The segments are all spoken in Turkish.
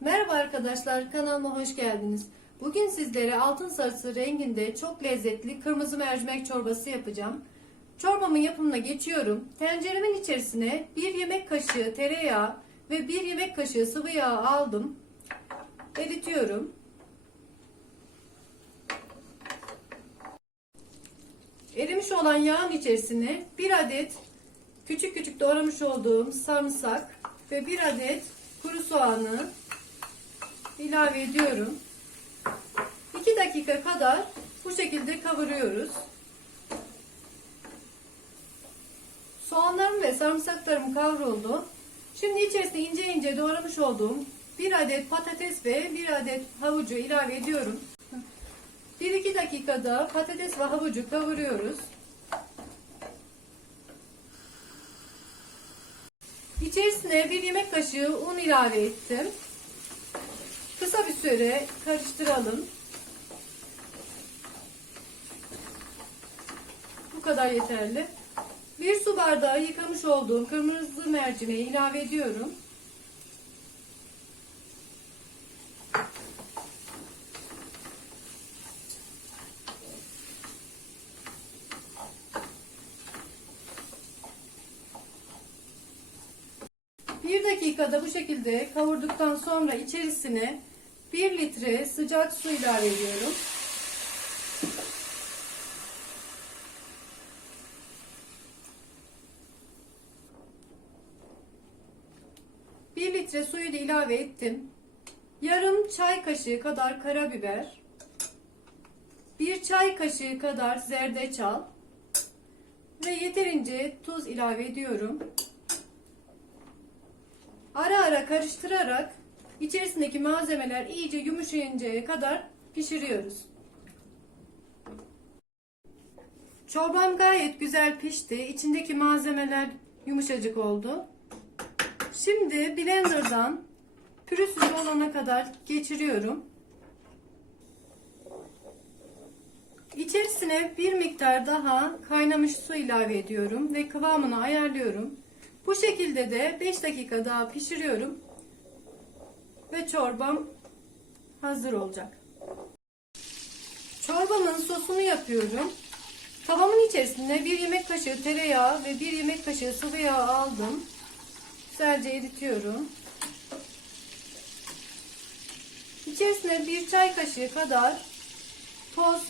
Merhaba arkadaşlar, kanalıma hoş geldiniz. Bugün sizlere altın sarısı renginde çok lezzetli kırmızı mercimek çorbası yapacağım. Çorbamın yapımına geçiyorum. Tenceremin içerisine 1 yemek kaşığı tereyağı ve 1 yemek kaşığı sıvı yağ aldım. Eritiyorum. Erimiş olan yağın içerisine 1 adet küçük küçük doğramış olduğum sarımsak ve 1 adet kuru soğanı ilave ediyorum. 2 dakika kadar bu şekilde kavuruyoruz. Soğanlarım ve sarımsaklarım kavruldu. Şimdi içerisine ince ince doğramış olduğum 1 adet patates ve 1 adet havucu ilave ediyorum. 1-2 dakikada patates ve havucu kavuruyoruz. İçerisine 1 yemek kaşığı un ilave ettim. Kısa bir süre karıştıralım. Bu kadar yeterli. Bir su bardağı yıkamış olduğum kırmızı mercimeği ilave ediyorum. Bir dakikada bu şekilde kavurduktan sonra içerisine 1 litre sıcak su ilave ediyorum. Bir litre suyu da ilave ettim. Yarım çay kaşığı kadar karabiber, bir çay kaşığı kadar zerdeçal ve yeterince tuz ilave ediyorum. Ara ara karıştırarak içerisindeki malzemeler iyice yumuşayıncaya kadar pişiriyoruz. Çorbam gayet güzel pişti. İçindeki malzemeler yumuşacık oldu. Şimdi blenderdan pürüzsüz olana kadar geçiriyorum. İçerisine bir miktar daha kaynamış su ilave ediyorum ve kıvamını ayarlıyorum. Bu şekilde de 5 dakika daha pişiriyorum. Ve çorbam hazır olacak. Çorbamın sosunu yapıyorum. Tavamın içerisine 1 yemek kaşığı tereyağı ve 1 yemek kaşığı sıvı yağ aldım. Güzelce eritiyorum. İçerisine 1 çay kaşığı kadar toz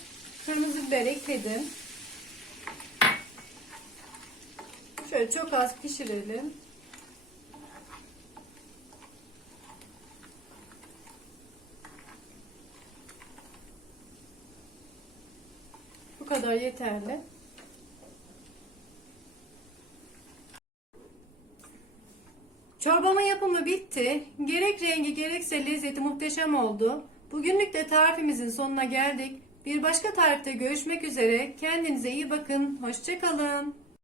kırmızı biber ekledim. Şöyle çok az pişirelim. Kadar yeterli. Çorbamın yapımı bitti. Gerek rengi gerekse lezzeti muhteşem oldu. Bugünlük de tarifimizin sonuna geldik. Bir başka tarifte görüşmek üzere. Kendinize iyi bakın. Hoşçakalın.